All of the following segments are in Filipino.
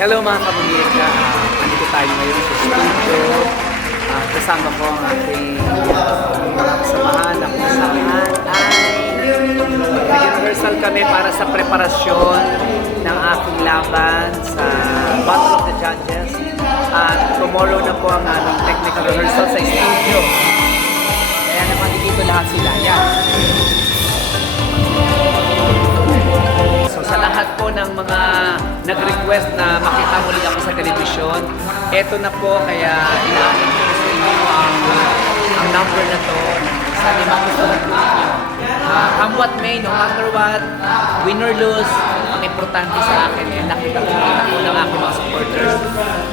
Hello mga kamunyeka, andito tayo ngayon sa studio. Kasama ko ang aking mga kasamahan na kung saan ay nag-rehearsal kami para sa preparasyon ng aking laban sa Battle of the Judges. At tomorrow na po ang aming technical rehearsal sa studio. Kaya naman dito lahat sila. Yan. Sa lahat po ng mga nag-request na makita muli ako sa telebisyon, eto na po, kaya inaamin ko sa inyo ang number na to sa limang gusto ng ninyo. Come what may, no matter what, win or lose, ang importante sa akin ay nakita ko ng aking mga supporters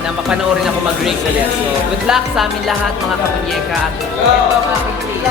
na mapanoorin ako mag-ring ulit. So, good luck sa amin lahat mga kamunyeka at ito ang aking team.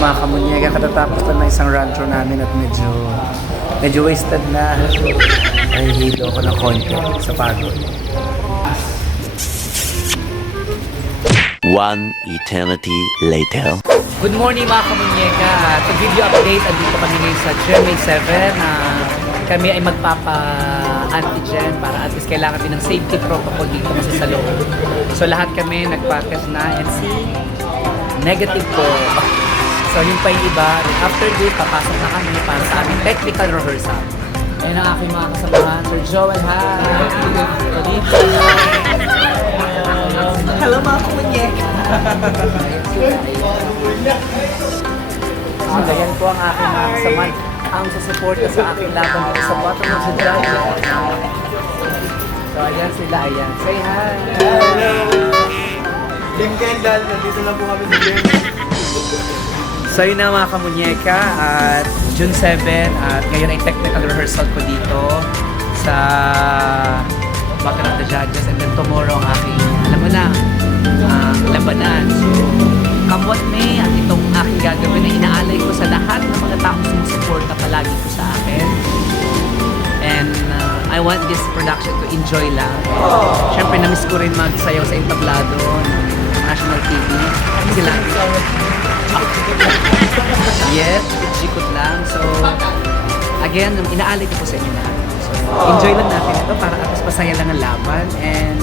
Mga kamunyega, katatapos lang ng isang run through namin at medyo wasted na. Ay, hilo ako ng konti sa pagod. One eternity later. Good morning mga kamunyega. Sa video update, andito kami ngayon sa GMA 7. Kami ay magpapa-antigen para at least kailangan din ng safety protocol dito kasi sa loob. So lahat kami nagpa-test na and negative po. So yung pa yung iba, after this, papasok na kami para sa aming technical rehearsal. Ayun ang aking mga kasamahan. Sir Joel, hi! Hello mga kumunyek! Ganyan po ang aking mga kasamahan. Ang susuporta sa aking laban dito sa Battle of the Judges. So ayan sila, ayan. Say hi! Hello! Team Kendall, nandito na po kami sa game. So yun na mga kamunyeka, at June 7 at ngayon ay technical rehearsal ko dito sa Battle of the Judges, and then tomorrow ang aking, alam mo na, labanan. So come what may, at itong aking gagawin na inaalay ko sa lahat ng mga taong sumusuporta palagi ko sa akin. And I want this production to enjoy lang. Siyempre na-miss ko rin magsayaw sa entablado ng National TV. Sila yes, jikot lang. So, again, inaalay ko po sa inyo na. So, enjoy lang natin ito para at least pasaya lang ang laban. And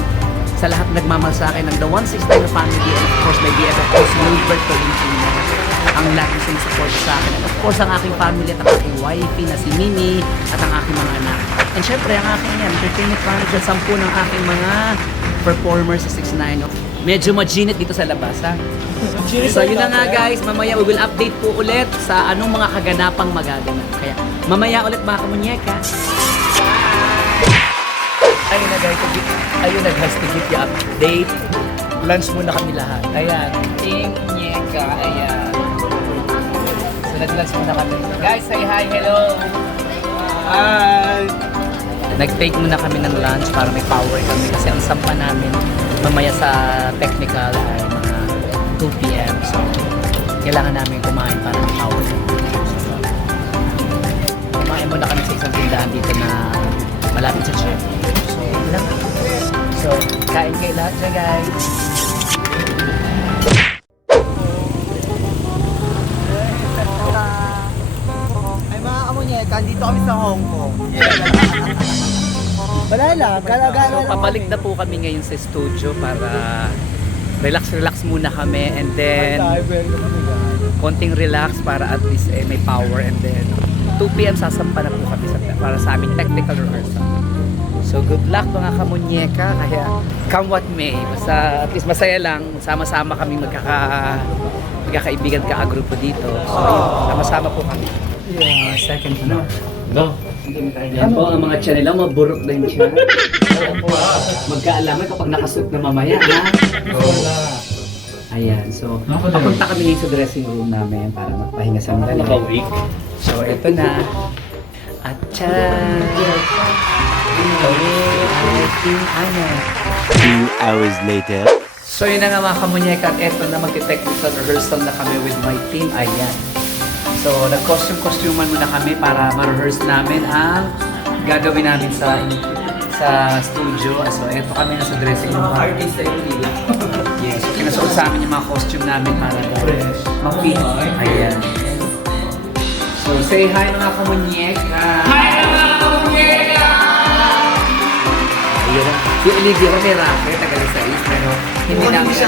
sa lahat nagmamahal sa akin ng The 169 family, and of course, my BFF coach, Wilbert Tolentino, ang laging sinusupport sa akin. And of course, ang aking family at ang aking wifey na si Mimi at ang aking mga anak. And syempre, ang aking entertainment manager, 10 ng aking mga performers sa 69. Medyo maginit dito sa labas, ha? So yun na nga guys, mamaya we will update po ulit sa anong mga kaganapang magaganap. Kaya mamaya ulit mga kamunyeka. Ayun na guys, to give you update. Lunch muna kami lahat. Ayan, Team Nyeka, ayan. So nag-lunch muna kami. Guys, say hi, hello! Hi! Nag-take muna kami ng lunch para may power kami kasi ang sampa namin mamaya sa technical ay mga 2 p.m. So, kailangan namin kumain para may power kami. Kumain muna kami sa isang tindahan dito na malapit sa chef. So, lang. So, kain kayo lahat dyan, guys. Ay mga kamunyeka, dito kami sa Hong Kong. Wala lang, gala-gala So, lang. pabalik na po kami ngayon sa studio para relax muna kami and then konting relax para at least may power and then 2 p.m. sasampa na po kami para sa aming technical rehearsal. So good luck mga kamunyeka, kaya come what may, basta at least masaya lang, sama-sama kami magkakaibigan ka-grupo dito. So yun, sama-sama po kami. Yeah, second na. Go. Yan po ang mga tiyan nila, maburok na yung tiyan. Magkaalaman kapag nakasuot na mamaya, ha? Ayan, so papunta kami ngayon sa dressing room namin para magpahinga sa mga naka-week. So ito na. At tiyan! Kami ay Team Ana. 2 hours later. So yun na nga mga kamunyeka at eto na magte-technical rehearsal na kami with my team. Ayan. So nag-costume-costuman muna kami para ma-rehearse namin ang gagawin namin sa studio. So eto kami na sa dressing room. Artist ay nila. Yes. So pinasuot sa amin yung mga costume namin para ma-fit. Ayan. So say hi mga kamunyeka. Hi mga kamunyeka! Ayun. Si Olivia ko may rapper, tagal sa is, pero hindi namin siya.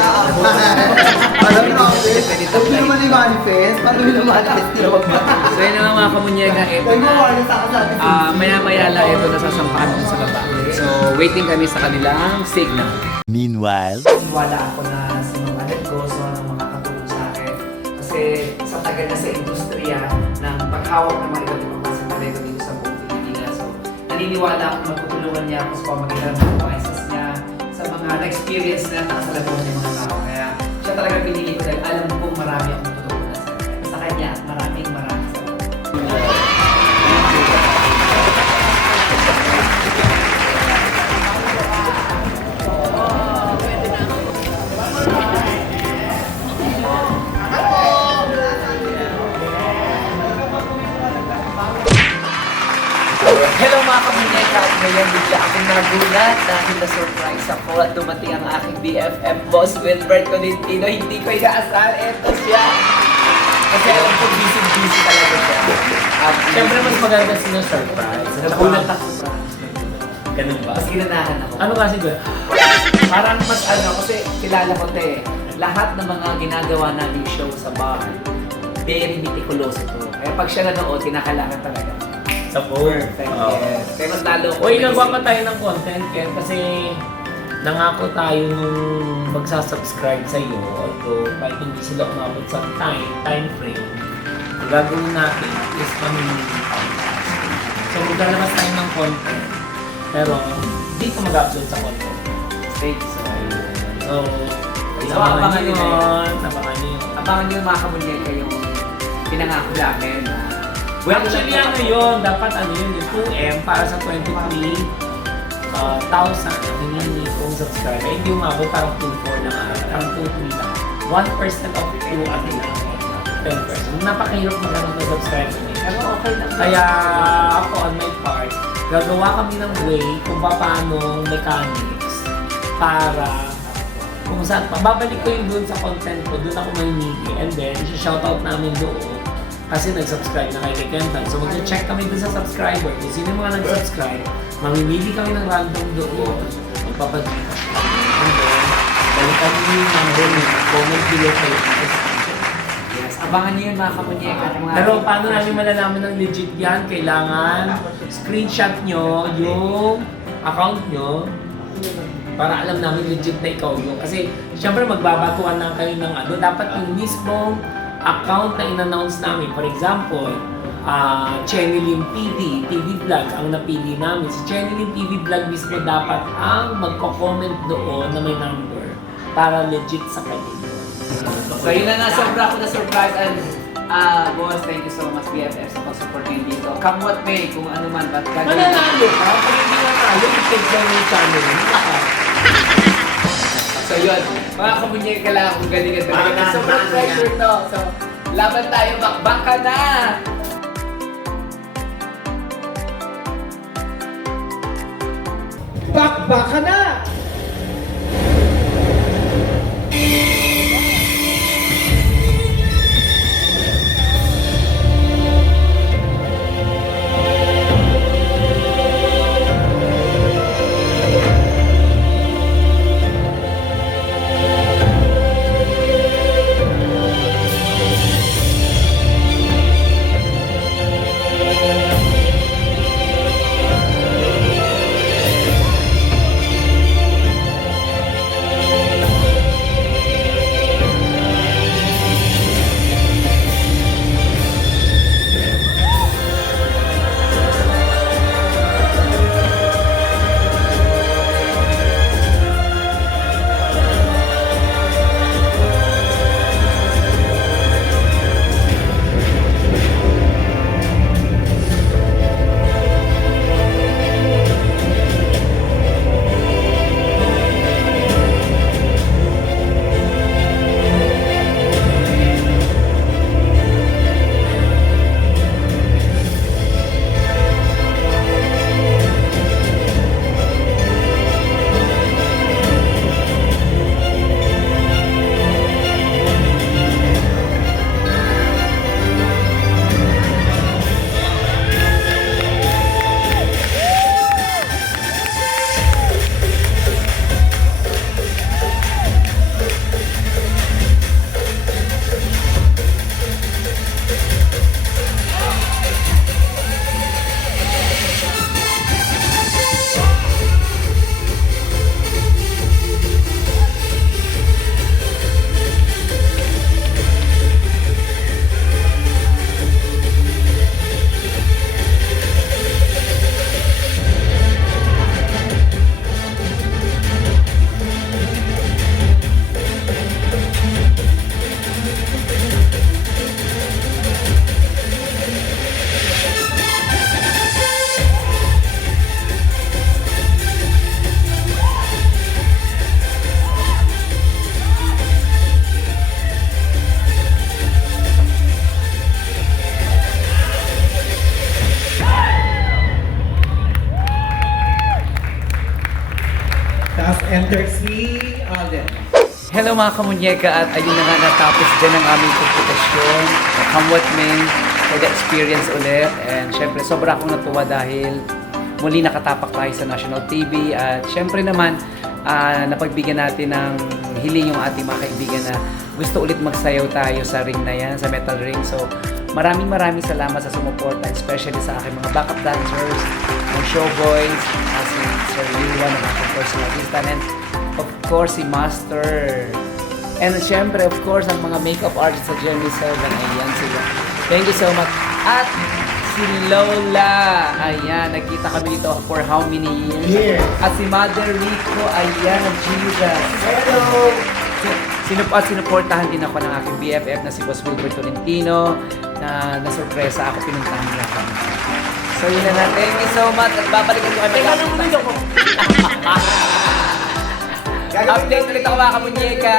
Alam mo, Pwede kung hindi naman i-manifest, paano yun na-manifest nila wag ba? So yun na nga mga kamunyeka, ito Kaya na. mo, sa ako sabi Maya-maya lang ito nasasampahan dun sa baba. So waiting kami sa kanilang signal. Meanwhile, Wala ako na sa mga negosyo na makakatulong sa akin. Kasi sa tagal na sa industriya ng paghawak ng mga iba't ibang mga malego dito sa buong Pilipinas. So naniniwala ako na matutulungan niya ako sa pamagitan ng advices niya sa mga na-experience na nakasalamuhan ng mga tao. Kaya siya talaga pinili ko dahil alam kong marami akong tutulungan sa kanya. Sa kanya, maraming salamat. Hello mga kamunyeka! At ngayon bigla akong nagulat dahil na-surprise ako at dumating ang aking BFF boss Wilbert Colentino. Hindi ko inaasahan. Eto siya! Kasi alam ko busy talaga siya. At Siyempre mas maganda sino-surprise. nagulat ako sa Ganun ba? mas ginanahan ako. Ano kasi ba? Parang mas kasi kilala ko te. Lahat ng mga ginagawa nating show sa bar, very meticulous ito. Kaya pag siya nanood, kinakailangan talaga. Sa phone. Perfect, yes. Kaya mas lalo ko. Uy, nagawa pa tayo ng content, Ken, kasi nangako tayo nung magsasubscribe sa iyo. Although, kahit hindi sila umabot sa time frame, ang gagawin natin is mamimili podcast. So, maglalabas tayo ng content. Pero, hindi ko mag-upload sa content. Fake, so So, So, abangan abangan nyo nyo yun. Abangan nyo yun. abangan nyo mga kamunyeka yung pinangako namin. Actually, ano yun, dapat ano yun, yung 2M para sa 23,000 ang hinihingi kong subscriber. Hindi umabot, parang 2.4 na nga, parang 2.3 lang. 1% of 2 at 10%. Napakahirap maghanap ng subscriber niya. Pero okay lang. Kaya ako on my part, gagawa kami ng way kung paano mechanics para kung saan, babalik ko yung doon sa content ko, doon ako mamimili, and then, shoutout namin doon kasi nag-subscribe na kay Kentan. So mag-check kami doon sa subscriber. Kung sino yung mga nag-subscribe, mamimili kami ng random doon, magpapadita siya. And then, balikan nyo yung number nyo, comment below kayo. Yes, abangan nyo yun mga kamunyeka. Pero paano namin malalaman ng legit yan? Kailangan screenshot nyo yung account nyo para alam namin legit na ikaw yung. Kasi syempre magbabatuan na kayo ng ano. Dapat yung mismong account na in-announce namin. For example, Chenilyn TV Vlog ang napili namin. Si Chenilyn TV Vlog mismo dapat ang magko-comment doon na may number para legit sa kanila. So yun na nga, sobra ako na surprise and Boss, thank you so much, BFF, sa pag-support ngayon dito. Come what may, kung ano man, ba't gagawin. Mananalo ka? Pag hindi nanalo, i-take lang yung channel mo. So yun, mga kamunyay ka lang kung galing ka talaga. Sobrang pressure to. So, laban tayo, makbang ka na! Bakbak ka na! Tapos enter si Alden. Hello mga kamunyeka at ayun na nga natapos din ang aming kompetisyon. Come what may, for the experience ulit. And syempre sobra akong natuwa dahil muli nakatapak tayo sa national TV. At syempre naman, napagbigyan natin ng hiling yung ating mga kaibigan na gusto ulit magsayaw tayo sa ring na yan, sa metal ring. So maraming salamat sa sumuporta, especially sa aking mga backup dancers, mga showboys, si Sir Liwan, ang aking personal assistant, and of course si Master. And syempre, of course, ang mga makeup artists sa Jeremy Servan, ayan sila. Thank you so much. At si Lola, ayan, nagkita kami dito for how many years? Years. At si Mother Rico, ayan, Jesus. Hello! Sinuportahan din ako ng aking BFF na si Boss Wilbert Tolentino na nasurpresa ako, pinuntahan niya kami. So yun na, thank you so much at babalikan ko kami. Update ulit ako mga kamunyeka.